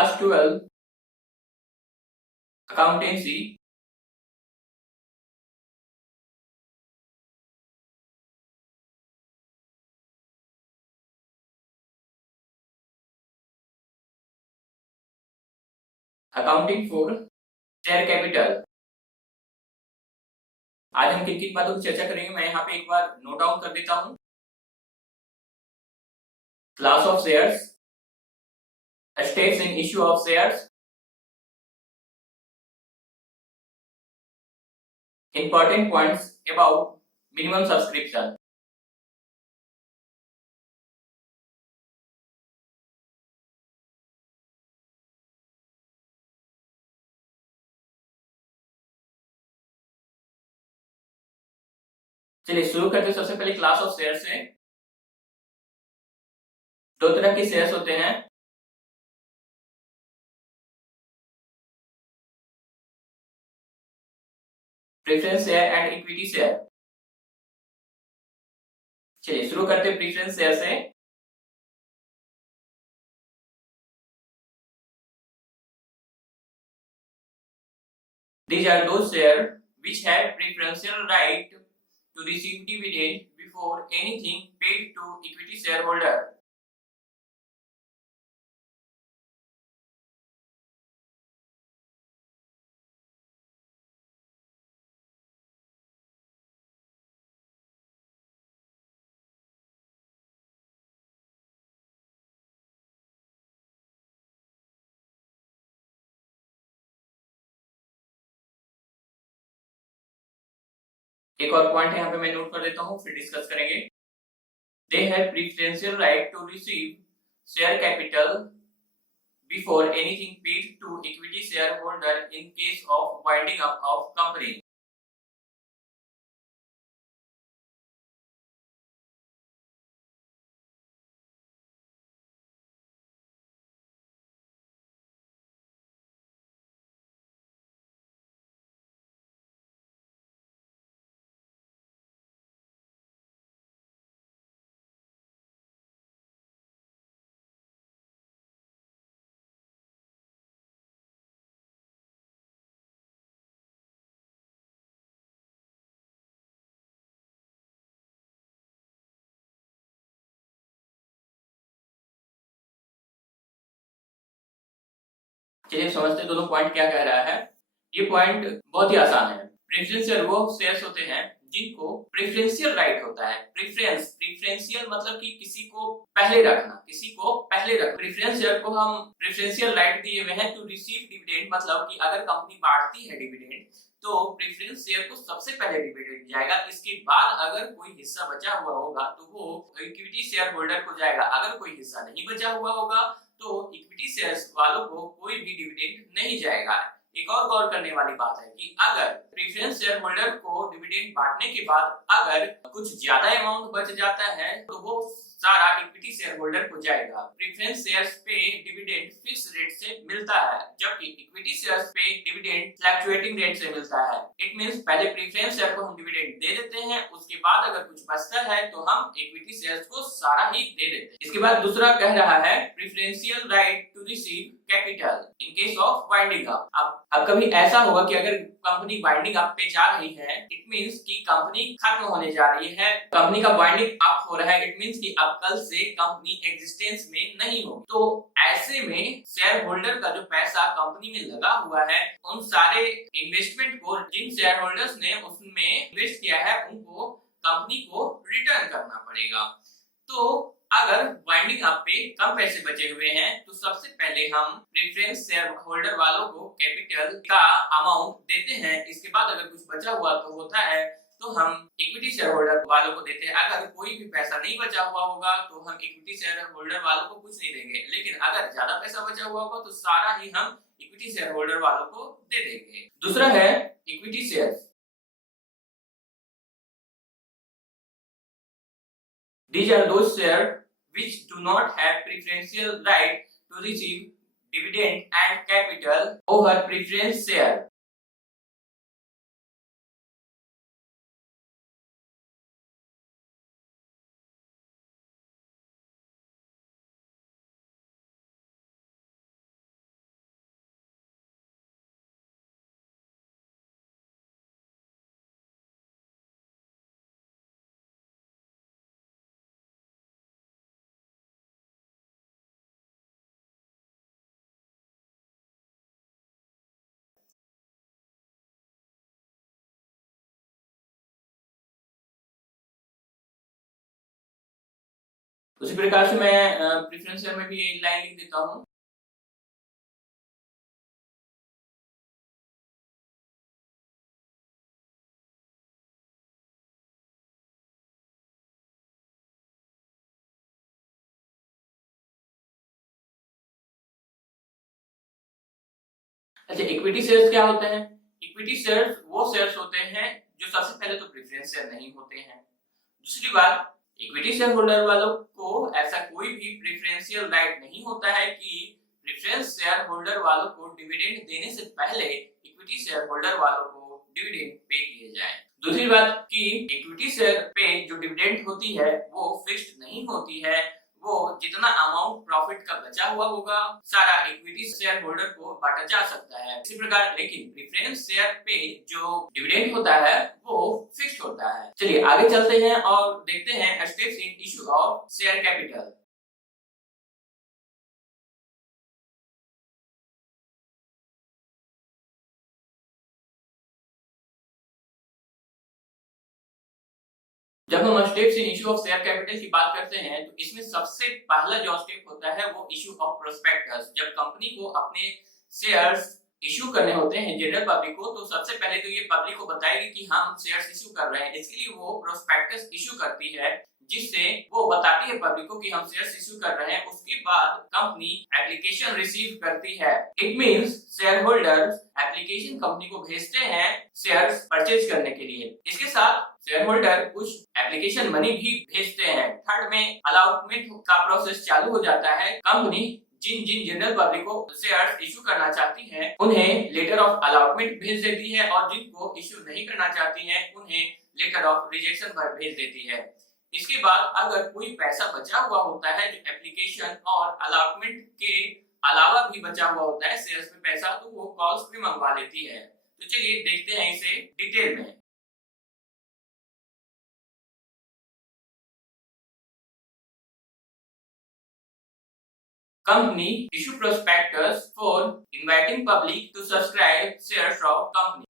क्लास 12 accountancy. Accounting for share capital. आज हम किन किन बातों की चर्चा करेंगे, मैं यहाँ पे एक बार नोट डाउन कर देता हूँ। Class of shares, steps in issue of shares, important points about minimum subscription. चलिए शुरू करते हैं। सबसे पहले क्लास ऑफ शेयर से। दो तरह के शेयर्स होते हैं, preference share and equity share. चलिए शुरू करते हैं प्रेफरेंस शेयर से। These are those shares which have preferential right to receive dividend before anything paid to equity shareholder. एक और पॉइंट है यहाँ पे मैं नोट कर देता हूँ, फिर डिस्कस करेंगे। They have preferential right to receive share capital before anything paid to equity shareholder in case of winding up of company. चलिए समझते हैं दोनों पॉइंट क्या कह रहा है। ये पॉइंट बहुत ही आसान है। प्रेफरेंशियल वो शेयर्स होते हैं जिनको प्रेफरेंशियल राइट होता है। प्रेफरेंशियल मतलब कि किसी को पहले रखना, किसी को पहले रख। प्रेफरेंस शेयर को हम प्रेफरेंशियल राइट दिए हुए हैं टू रिसीव डिविडेंड, मतलब कि अगर कंपनी बांटती है डिविडेंड तो प्रेफरेंस शेयर को सबसे पहले डिविडेंड जाएगा। इसके बाद अगर कोई हिस्सा बचा हुआ होगा तो वो इक्विटी शेयर होल्डर को जाएगा। अगर कोई हिस्सा नहीं बचा हुआ होगा तो इक्विटी शेयर्स वालों को कोई भी डिविडेंड नहीं जाएगा। एक और गौर करने वाली बात है कि अगर प्रेफरेंस शेयर होल्डर को डिविडेंड बांटने के बाद अगर कुछ ज्यादा अमाउंट बच जाता है तो वो सारा इक्विटी शेयर होल्डर को जाएगा। प्रेफरेंस शेयर्स पे डिविडेंड फिक्स रेट से मिलता है, जबकि इक्विटी शेयर्स पे डिविडेंड फ्लक्चुएटिंग रेट से मिलता है। इट मींस पहले प्रेफरेंस शेयर को हम डिविडेंड दे देते हैं, उसके बाद अगर कुछ बचता है तो हम इक्विटी शेयर्स को सारा ही दे देते हैं। इसके बाद दूसरा कह रहा है preferential right to receive capital in case of winding up. अब कभी ऐसा होगा कि अगर कंपनी वाइंडिंग अप पे जा रही है, इट मींस कि कंपनी खत्म होने जा रही है, कंपनी का वाइंडिंग अप हो रहा है, इट मींस कि अब कल से कंपनी एग्जिस्टेंस में नहीं होगी। तो ऐसे में शेयर होल्डर का जो पैसा कंपनी में लगा हुआ है, उन सारे इन्वेस्टमेंट को जिन शेयर होल्डर्स ने उसमें इन्वेस्ट किया है उनको कंपनी को रिटर्न करना पड़ेगा। तो अगर वाइंडिंग अप पे कम पैसे बचे हुए हैं तो सबसे पहले हम प्रेफरेंस शेयर होल्डर वालों को कैपिटल का अमाउंट देते हैं। इसके बाद अगर कुछ बचा हुआ तो होता है तो हम इक्विटी शेयर होल्डर वालों को देते हैं। अगर कोई भी पैसा नहीं बचा हुआ होगा तो हम इक्विटी शेयर होल्डर वालों को कुछ नहीं देंगे, लेकिन अगर ज्यादा पैसा बचा हुआ होगा तो सारा ही हम इक्विटी शेयर होल्डर वालों को दे देंगे। दूसरा है equity share. These are those shares which do not have preferential right to receive dividend and capital over preference share. उसी प्रकार से मैं प्रेफरेंस शेयर में भी एक लाइन लिख देता हूँ। अच्छा, इक्विटी शेयर्स क्या होते हैं? इक्विटी शेयर्स वो शेयर्स होते हैं जो सबसे पहले तो प्रेफरेंस शेयर नहीं होते हैं। दूसरी बात, इक्विटी शेयर होल्डर वालों को ऐसा कोई भी प्रेफरेंशियल राइट नहीं होता है कि प्रेफरेंस शेयर होल्डर वालों को डिविडेंड देने से पहले इक्विटी शेयर होल्डर वालों को डिविडेंड पे किए जाए। दूसरी बात कि इक्विटी शेयर पे जो डिविडेंड होती है वो फिक्स्ड नहीं होती है, वो जितना अमाउंट प्रॉफिट का बचा हुआ होगा सारा इक्विटी शेयर होल्डर को बांटा जा सकता है। इसी प्रकार लेकिन प्रेफरेंस शेयर पे जो डिविडेंड होता है वो फिक्स्ड होता है। चलिए आगे चलते हैं और देखते हैं steps in issue of share capital. जब हम steps in issue of share capital की बात करते हैं तो इसमें सबसे पहला जो स्टेप होता है वो इशू ऑफ प्रोस्पेक्टस। जब कंपनी को अपने शेयर्स इशू करने होते हैं जनरल पब्लिक को, तो सबसे पहले तो ये पब्लिक को बताएगी कि हम शेयर्स इशू कर रहे हैं। इसके लिए वो प्रोस्पेक्टस इशू करती है जिससे वो बताती है पब्लिक को कि हम शेयर्स इशू कर रहे हैं। उसके बाद कंपनी एप्लीकेशन रिसीव करती है। It means share holders application company को भेजते हैं शेयर्स परचेज करने के लिए। इसके साथ शेयर होल्डर कुछ एप्लीकेशन मनी भी भेजते हैं। थर्ड में अलॉटमेंट का प्रोसेस चालू हो जाता है। कंपनी जिन जिन जनरल पब्लिक को शेयर्स इशू करना चाहती है उन्हें लेटर ऑफ अलॉटमेंट भेज देती है और जिनको इशू नहीं करना चाहती है उन्हें लेटर ऑफ रिजेक्शन पर भेज देती है। इसके बाद अगर कोई पैसा बचा हुआ होता है जो एप्लीकेशन और अलॉटमेंट के अलावा भी बचा हुआ होता है शेयर्स में पैसा, तो वो कॉल्स भी मंगवा लेती है। तो चलिए देखते हैं इसे डिटेल में। Company issue prospectus for inviting public to subscribe shares of company.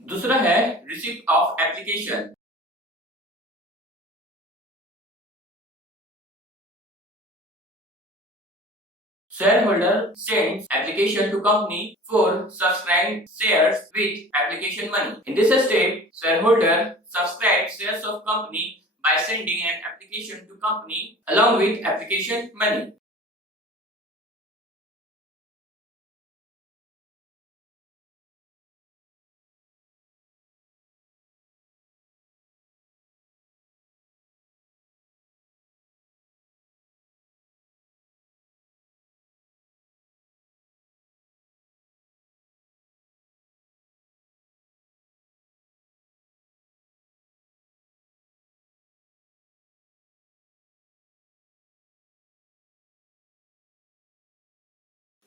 दूसरा है receipt of application. Shareholder sends application to company for subscribing shares with application money. In this step, shareholder subscribes shares of company by sending an application to company along with application money.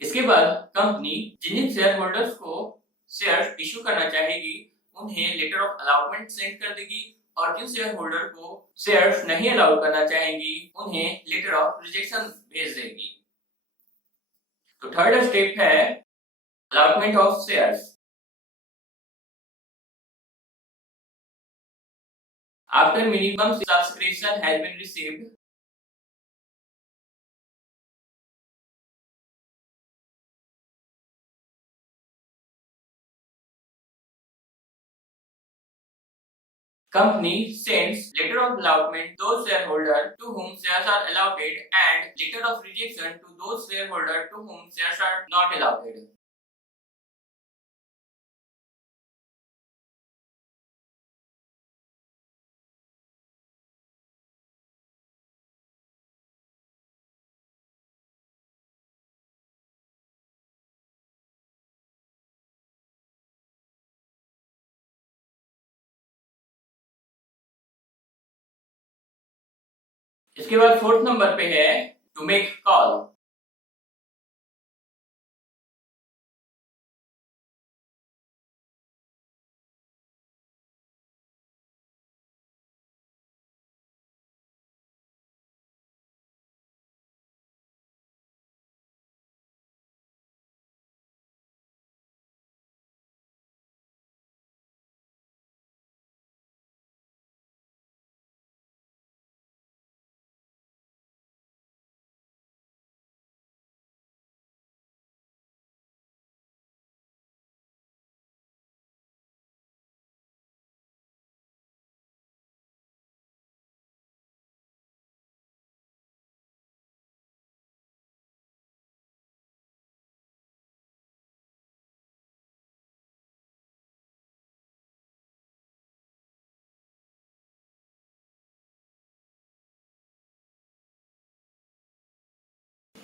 इसके बाद कंपनी जिन जिन share holders को share issue करना चाहेगी उन्हें letter of allotment send कर देगी और जिन शेयर होल्डर को शेयर्स नहीं अलाउ करना चाहेंगी उन्हें लेटर ऑफ रिजेक्शन भेज देगी। तो थर्ड स्टेप है allotment of shares. After minimum subscription has been received, company sends letter of allotment to those shareholders to whom shares are allotted and letter of rejection to those shareholders to whom shares are not allotted. इसके बाद fourth number पे है to make call.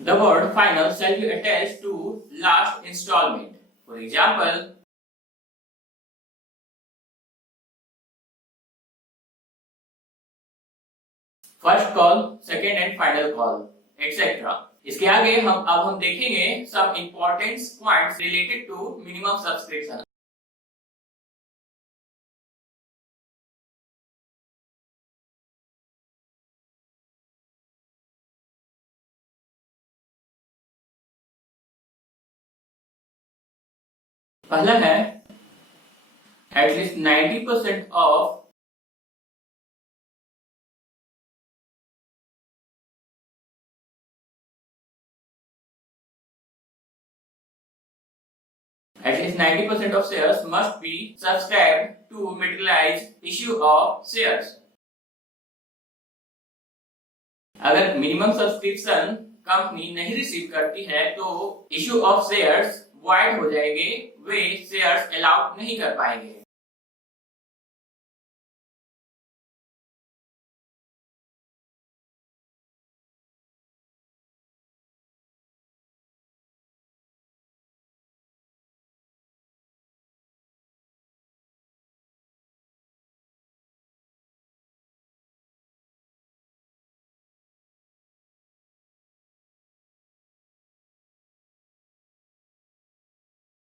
The word final shall be attached to last installment. For example, first call, second and final call, etc. इसके आगे हम देखेंगे some important points related to minimum subscription. पहला है at least 90% of at least 90% of shares must be subscribed to materialize issue of shares. अगर minimum subscription company नहीं रिसीव करती है तो इश्यू ऑफ शेयर्स वॉइड हो जाएंगे, वे शेयर्स अलाउड नहीं कर पाएंगे।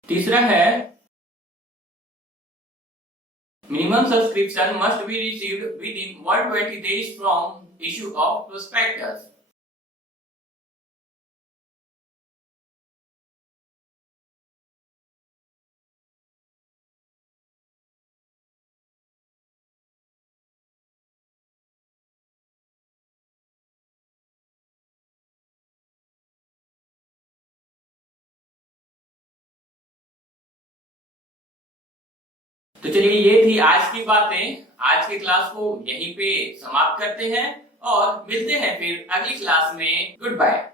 तीसरा है minimum subscription must be received with in 120 days from issue of prospectus. तो चलिए ये थी आज की बातें। आज की क्लास को यहीं पे समाप्त करते हैं और मिलते हैं फिर अगली क्लास में। Good bye.